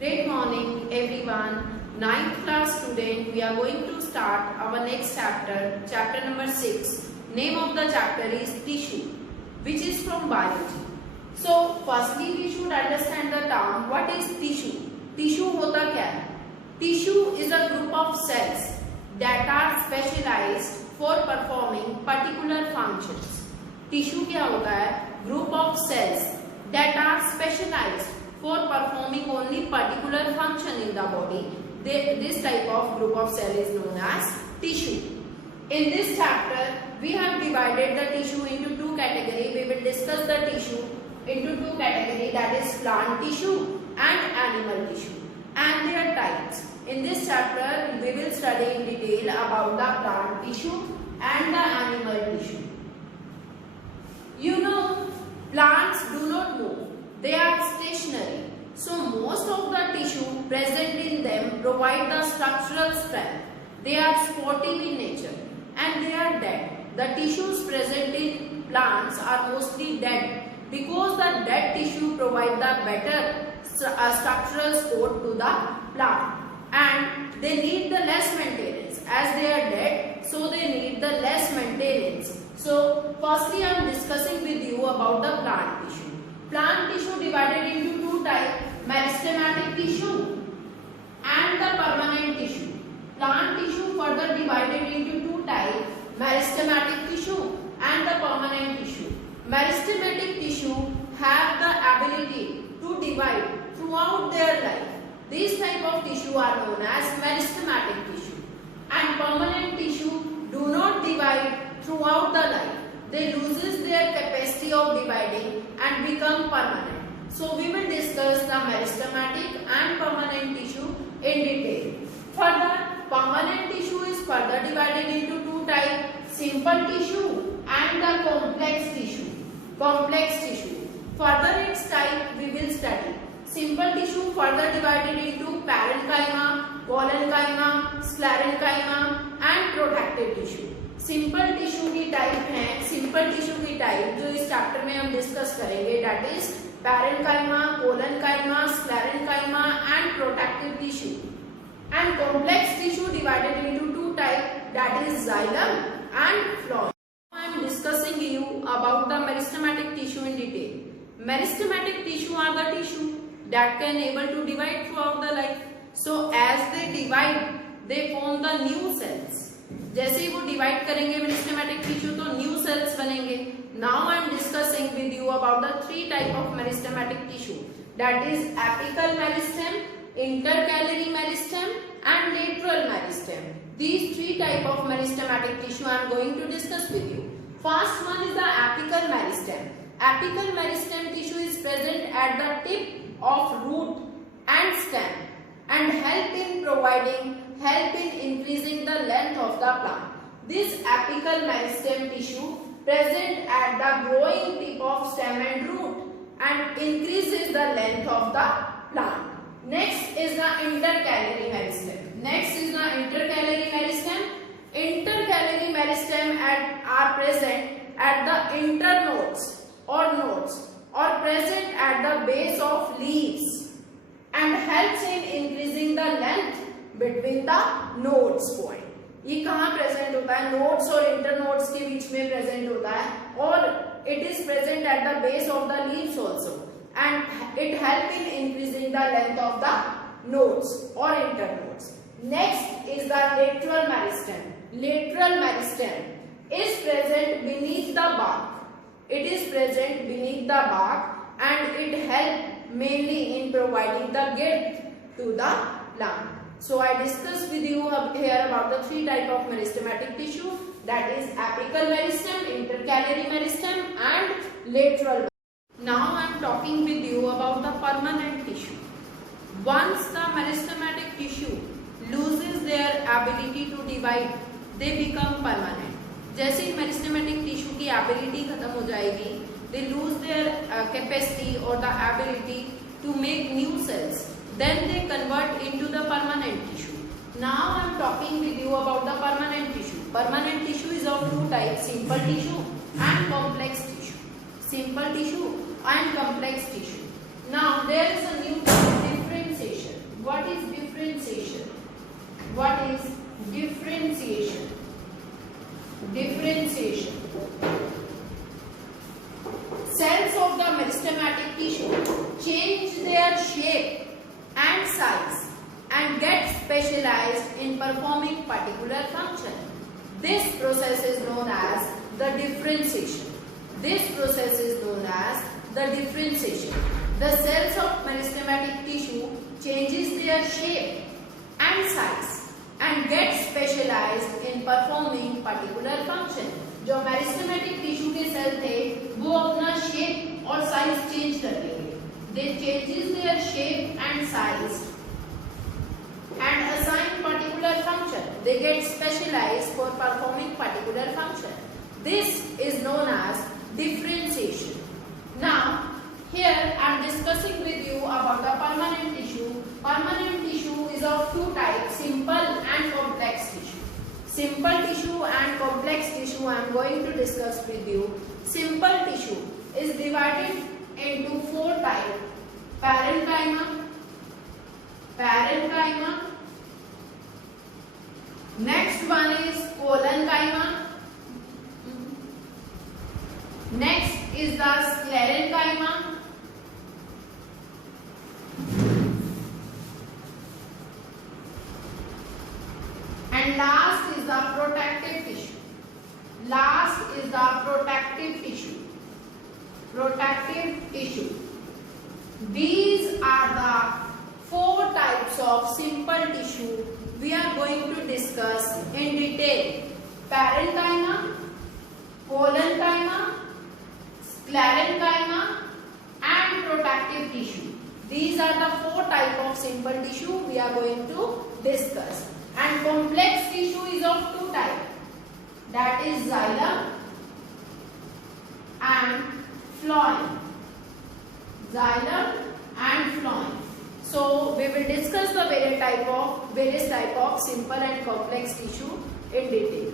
Great morning everyone. Ninth class student, we are going to start our next chapter, chapter number 6. Name of the chapter is tissue, which is from biology. So firstly we should understand the term what is tissue. Tissue होता क्या है? Tissue is a group of cells that are specialized for performing particular functions. Tissue क्या होता है? Group of cells that are specialized for performing only particular function in the body. This type of group of cell is known as tissue. In this chapter, we have divided the tissue into two categories. We will discuss the tissue into two categories, that is plant tissue and animal tissue and their types. In this chapter, we will study in detail about the plant tissue and the animal tissue. You know, plants do not move. They are stationary. So most of the tissue present in them provide the structural strength. They are sportive in nature and they are dead. The tissues present in plants are mostly dead because the dead tissue provide the better structural support to the plant, and they need the less maintenance. As they are dead, so they need the less maintenance. So firstly I am discussing with you about the plant tissue. Plant tissue divided into two types, meristematic tissue and the permanent tissue. Plant tissue further divided into two types, meristematic tissue and the permanent tissue. Meristematic tissue have the ability to divide throughout their life. These type of tissue are known as meristematic tissue, and permanent tissue do not divide throughout the life. They loses their capacity of dividing and become permanent. So we will discuss the meristematic and permanent tissue in detail. Further, permanent tissue is further divided into two types, simple tissue and the complex tissue. Complex tissue. Further its type we will study. Simple tissue further divided into parenchyma, collenchyma, sclerenchyma and protective tissue. Simple tissue की type है, simple tissue की type जो इस chapter में हम discuss करेंगे, that is parenchyma, collenchyma, sclerenchyma and protective tissue. And complex tissue divided into two type, that is xylem and phloem. I am discussing you about the meristematic tissue in detail. Meristematic tissue are the tissue that can able to divide throughout the life. So as they divide they form the new sales. जैसे ही वो divide करेंगे meristematic tissue तो new sales बनेंगे. Now I am discussing with you about the three type of meristematic tissue, that is apical meristem, intercalary meristem and lateral meristem. These three type of meristematic tissue I am going to discuss with you. First one is the apical meristem. Apical meristem tissue is present at the tip of root and stem and help in increasing the length of the plant. This apical meristem tissue present at the growing tip of stem and root and increases the length of the plant. Next is the intercalary meristem. Intercalary meristem are present at the internodes or nodes or present at the base of leaves and helps in increasing the length between the nodes point. ये कहाँ present होता है? Nodes और internodes के बीच में present होता है और it is present at the base of the leaves also and it help in increasing the length of the nodes or internodes. Next is the lateral meristem. Lateral meristem is present beneath the bark. It is present beneath the bark and it help mainly in providing the girth to the plant. So I discussed with you here about the three type of meristematic tissue, that is apical meristem, intercalary meristem and lateral. Now I am talking with you about the permanent tissue. Once the meristematic tissue loses their ability to divide, they become permanent. जैसे ही meristematic tissue की ability खत्म हो जाएगी, they lose their capacity or the ability to make new cells. Then they convert into the permanent tissue. Now I am talking with you about the permanent tissue. Permanent tissue is of two types, simple tissue and complex tissue. Simple tissue and complex tissue. Now there is a new differentiation. Differentiation. Differentiation. Cells of the meristematic tissue change their shape and size and get specialized in performing particular function. This process is known as the differentiation. This process is known as the differentiation. The cells of meristematic tissue changes their shape and size and get specialized in performing particular function. जो meristematic tissue के cell थे वो अपना shape और size change कर देंगे. They changes their shape and size and assign particular function. They get specialized for performing particular function. This is known as differentiation. Now, here I am discussing with you about the permanent tissue. Permanent tissue is of two types, simple and complex tissue. Simple tissue and complex tissue I am going to discuss with you. Simple tissue is divided into four types. Parenchyma, parenchyma. Next one is collenchyma. Next is the sclerenchyma. And last is the protective tissue. Last is the protective tissue. Protective tissue. These are the four types of simple tissue we are going to discuss in detail. Parenchyma, collenchyma, sclerenchyma and protective tissue. These are the four types of simple tissue we are going to discuss. And complex tissue is of two types, that is xylem and phloem. Xylem and phloem. So we will discuss the various type of simple and complex tissue in detail.